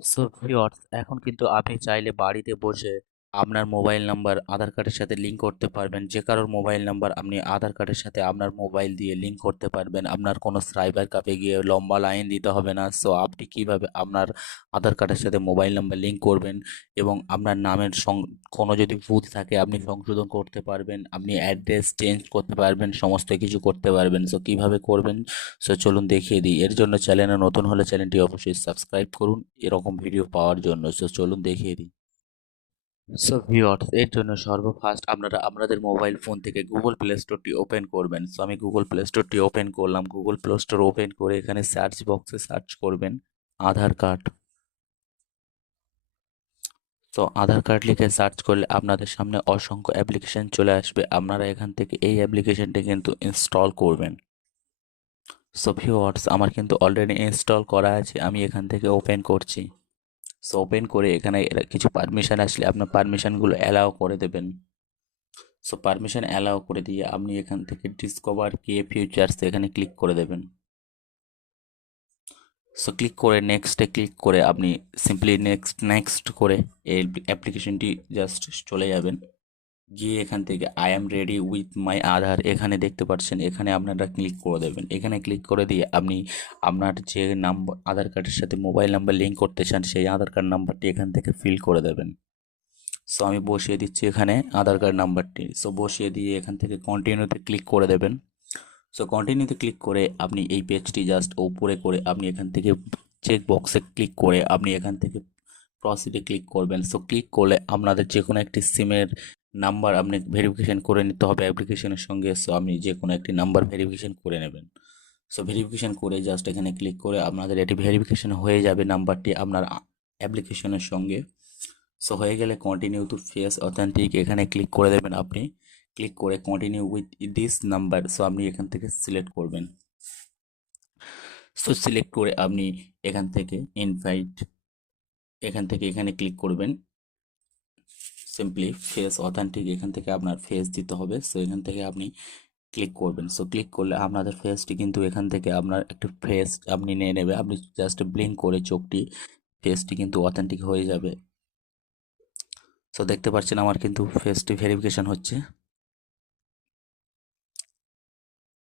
So viewers, এখন কিন্তু আপনি চাইলে বাড়িতে বসে আপনার মোবাইল নাম্বার আধার কার্ডের সাথে লিংক করতে পারবেন। যে কারোর মোবাইল নাম্বার আপনি আধার কার্ডের সাথে আপনার মোবাইল দিয়ে লিংক করতে পারবেন। আপনার কোনো সাইবার ক্যাফে গিয়ে লম্বা লাইন দিতে হবে না। সো আপনি কিভাবে আপনার আধার কার্ডের সাথে মোবাইল নাম্বার লিংক করবেন এবং আপনার নামের কোনো যদি ভুল থাকে আপনি সংশোধন করতে পারবেন, আপনি অ্যাড্রেস চেঞ্জ করতে পারবেন, সমস্ত কিছু করতে পারবেন। সো কিভাবে করবেন, সো চলুন দেখিয়ে দিই। এর জন্য চ্যানেলে নতুন হলে চ্যানেলটি অবশ্যই সাবস্ক্রাইব করুন এরকম ভিডিও পাওয়ার জন্য। সো চলুন দেখিয়ে দিই। সো ভিউয়ার্স, এর জন্য সর্বফার্স্ট আপনারা আপনাদের মোবাইল ফোন থেকে গুগল প্লে স্টোরটি ওপেন করবেন। সো আমি গুগল প্লে স্টোরটি ওপেন করলাম। গুগল প্লে স্টোর ওপেন করে এখানে সার্চ বক্সে সার্চ করবেন আধার কার্ড। তো আধার কার্ড লিখে সার্চ করলে আপনাদের সামনে অসংখ্য অ্যাপ্লিকেশন চলে আসবে। আপনারা এখান থেকে এই অ্যাপ্লিকেশনটি কিন্তু ইনস্টল করবেন। সো ভিউয়ার্স, আমার কিন্তু অলরেডি ইনস্টল করা আছে, আমি এখান থেকে ওপেন করছি। সো ওপেন করে এখানে কিছু পারমিশন আসলে আপনার পারমিশনগুলো অ্যালাউ করে দেবেন। সো পারমিশন অ্যালাউ করে দিয়ে আপনি এখান থেকে ডিসকভার কে ফিউচার্স এখানে ক্লিক করে দেবেন। সো ক্লিক করে নেক্সটে ক্লিক করে আপনি সিম্পলি নেক্সট নেক্সট করে এই অ্যাপ্লিকেশনটি জাস্ট চলে যাবেন। গিয়ে এখান থেকে I am ready with my Aadhaar এখানে দেখতে পাচ্ছেন, এখানে আপনারা ক্লিক করে দেবেন। এখানে ক্লিক করে দিয়ে আপনি আপনার যে নাম্বার আধার কার্ডের সাথে মোবাইল নাম্বার লিঙ্ক করতে চান সেই আধার কার্ড নাম্বারটি এখান থেকে ফিল করে দেবেন। সো আমি বসিয়ে দিচ্ছি এখানে আধার কার্ড নাম্বারটি। সো বসিয়ে দিয়ে এখান থেকে কন্টিনিউতে ক্লিক করে দেবেন। সো কন্টিনিউতে ক্লিক করে আপনি এই পেজটি জাস্ট উপরে করে আপনি এখান থেকে চেক বক্সে ক্লিক করে আপনি এখান থেকে প্রসিডে ক্লিক করবেন। সো ক্লিক করলে আপনাদের যে কোনো একটি সিমের নাম্বার আপনি ভেরিফিকেশন করে নিতে হবে অ্যাপ্লিকেশনের সঙ্গে। সো আপনি যে কোনো একটি নাম্বার ভেরিফিকেশন করে নেবেন। সো ভেরিফিকেশন করে জাস্ট এখানে ক্লিক করে আপনাদের এটি ভেরিফিকেশন হয়ে যাবে নাম্বারটি আপনার অ্যাপ্লিকেশনের সঙ্গে। সো হয়ে গেলে কন্টিনিউ টু ফেস অথেন্টিক এখানে ক্লিক করে দেবেন আপনি। ক্লিক করে continue with this number, so আপনি এখান থেকে সিলেক্ট করবেন। সো সিলেক্ট করে আপনি এখান থেকে ইনভাইট এখান থেকে এখানে ক্লিক করবেন। সিম্পলি ফেস অথেন্টিক এখান থেকে আপনার ফেস দিতে হবে। সো এখান থেকে আপনি ক্লিক করবেন। সো ক্লিক করলে আপনাদের ফেসটি কিন্তু এখান থেকে আপনার একটি ফেস আপনি নিয়ে নেবে। আপনি জাস্ট ব্লিঙ্ক করে চোখটি ফেসটি কিন্তু অথেন্টিক হয়ে যাবে। সো দেখতে পাচ্ছেন আমার কিন্তু ফেসটি ভেরিফিকেশন হচ্ছে।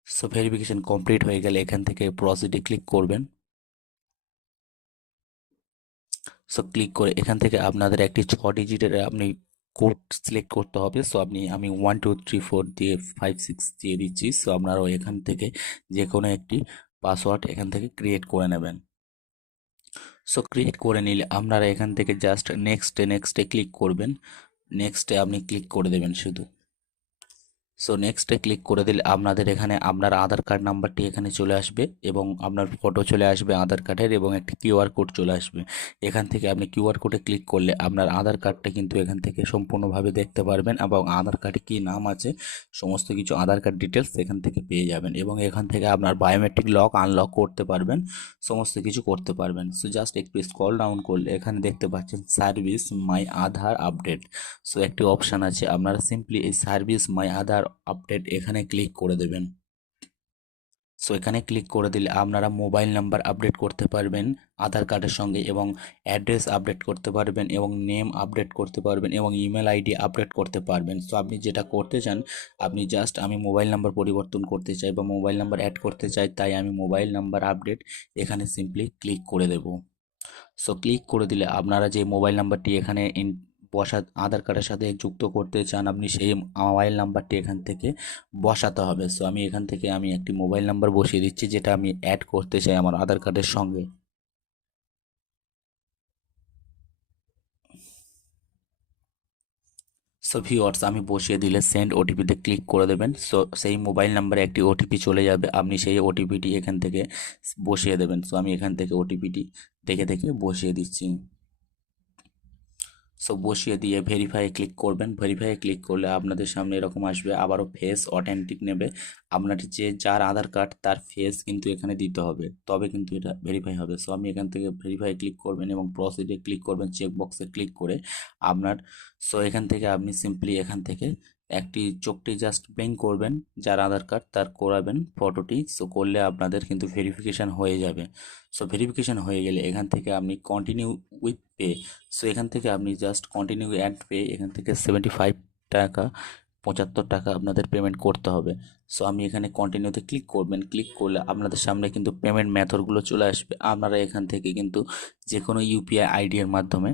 সো ভেরিফিকেশন কমপ্লিট হয়ে গেলে এখান থেকে প্রসিডে ক্লিক করবেন। সো ক্লিক করে এখান থেকে আপনাদের একটি 6 ডিজিটের আপনি কোড সিলেক্ট করতে হবে। সো আমি 1 2 3 4 দিয়ে 5 6 দিয়ে দিচ্ছি। সো আপনারাও এখান থেকে যে কোনো একটি পাসওয়ার্ড এখান থেকে ক্রিয়েট করে নেবেন। সো ক্রিয়েট করে নিলে আপনারা এখান থেকে জাস্ট নেক্সটে ক্লিক করবেন। নেক্সটে আপনি ক্লিক করে দেবেন শুধু। সো নেক্সটে ক্লিক করে দিলে আপনাদের এখানে আপনার আধার কার্ড নাম্বারটি এখানে চলে আসবে এবং আপনার ফটো চলে আসবে আধার কার্ডের এবং একটি কিউআর কোড চলে আসবে। এখান থেকে আপনি কিউআর কোডে ক্লিক করলে আপনার আধার কার্ডটা কিন্তু এখান থেকে সম্পূর্ণভাবে দেখতে পারবেন এবং আধার কার্ডে কী নাম আছে সমস্ত কিছু আধার কার্ড ডিটেলস এখান থেকে পেয়ে যাবেন এবং এখান থেকে আপনার বায়োমেট্রিক লক আনলক করতে পারবেন, সমস্ত কিছু করতে পারবেন। সো জাস্ট একটু স্ক্রল ডাউন করলে এখানে দেখতে পাচ্ছেন সার্ভিস মাই আধার আপডেট। সো একটি অপশান আছে, আপনারা সিম্পলি এই সার্ভিস মাই আধার আপডেট এখানে ক্লিক করে দেবেন। সো এখানে ক্লিক করে দিলে আপনারা মোবাইল নাম্বার আপডেট করতে পারবেন আধার কার্ডের সঙ্গে এবং অ্যাড্রেস আপডেট করতে পারবেন এবং নেম আপডেট করতে পারবেন এবং ইমেল আইডি আপডেট করতে পারবেন। সো আপনি যেটা করতে চান, আপনি জাস্ট আমি মোবাইল নাম্বার পরিবর্তন করতে চাই বা মোবাইল নাম্বার অ্যাড করতে চাই, তাই আমি মোবাইল নাম্বার আপডেট এখানে সিম্পলি ক্লিক করে দেব। সো ক্লিক করে দিলে আপনারা যে মোবাইল নাম্বারটি এখানে আধার কার্ডের সাথে যুক্ত করতে চান আপনি সেই মোবাইল নাম্বারটি এখান থেকে বসাতে হবে। সো আমি এখান থেকে আমি একটি মোবাইল নাম্বার বসিয়ে দিচ্ছি যেটা আমি অ্যাড করতে চাই আমার আধার কার্ডের সঙ্গে। সো ভিউয়ার্স, আমি বসিয়ে দিলে সেন্ড ওটিপিতে ক্লিক করে দেবেন। সো সেই মোবাইল নাম্বারে একটি ওটিপি চলে যাবে, আপনি সেই ওটিপিটি এখান থেকে বসিয়ে দেবেন। সো আমি এখান থেকে ওটিপিটি দেখে দেখে বসিয়ে দিচ্ছি। সো বসিয়ে দিয়ে ভেরিফাই ক্লিক করবেন। ভেরিফাই ক্লিক করলে আপনাদের সামনে এরকম আসবে, আবারও ফেস অথেন্টিক নেবে। আপনার যার আধার কার্ড তার ফেস কিন্তু এখানে দিতে হবে, তবে কিন্তু এটা ভেরিফাই হবে। সো আমি এখান থেকে ভেরিফাই ক্লিক করবেন এবং প্রসিডে ক্লিক করবেন চেক বক্সে ক্লিক করে আপনার। সো এখান থেকে আপনি সিম্পলি এখান থেকে একটি চোখটি জাস্ট ব্লিঙ্ক করবেন, যার আধার কার্ড তার করাবেন ফটোটি। সো করলে আপনাদের কিন্তু ভেরিফিকেশান হয়ে যাবে। সো ভেরিফিকেশান হয়ে গেলে এখান থেকে আপনি কন্টিনিউ উইথ পে, সো এখান থেকে আপনি জাস্ট কন্টিনিউ অ্যাড পে, এখান থেকে 75 টাকা 75 টাকা আপনাদের পেমেন্ট করতে হবে। সো আপনি এখানে কন্টিনিউতে ক্লিক করবেন, ক্লিক করলে আপনাদের সামনে কিন্তু পেমেন্ট মেথডগুলো চলে আসবে। আপনারা এখান থেকে কিন্তু যে কোনো ইউপিআই আইডি এর মাধ্যমে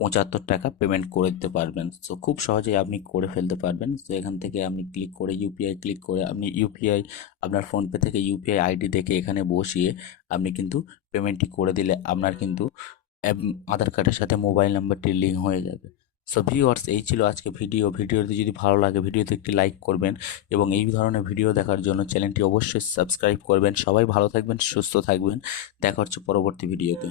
75 টাকা পেমেন্ট করে দিতে পারবেন। সো খুব সহজেই আপনি করে ফেলতে পারবেন। সো এখান থেকে আপনি ক্লিক করে ইউপিআই ক্লিক করে আপনি ইউপিআই আপনার ফোনপে থেকে ইউপিআই আইডি দেখে এখানে বসিয়ে আপনি কিন্তু পেমেন্টটি করে দিলে আপনার কিন্তু আধার কার্ডের সাথে মোবাইল নাম্বারটি লিঙ্ক হয়ে যাবে। সো ভিউয়ার্স, এই ছিল আজকে ভিডিওটি যদি ভালো লাগে ভিডিওতে একটি লাইক করবেন এবং এই ধরনের ভিডিও দেখার জন্য চ্যানেলটি অবশ্যই সাবস্ক্রাইব করবেন। সবাই ভালো থাকবেন, সুস্থ থাকবেন, দেখা হচ্ছে পরবর্তী ভিডিওতে।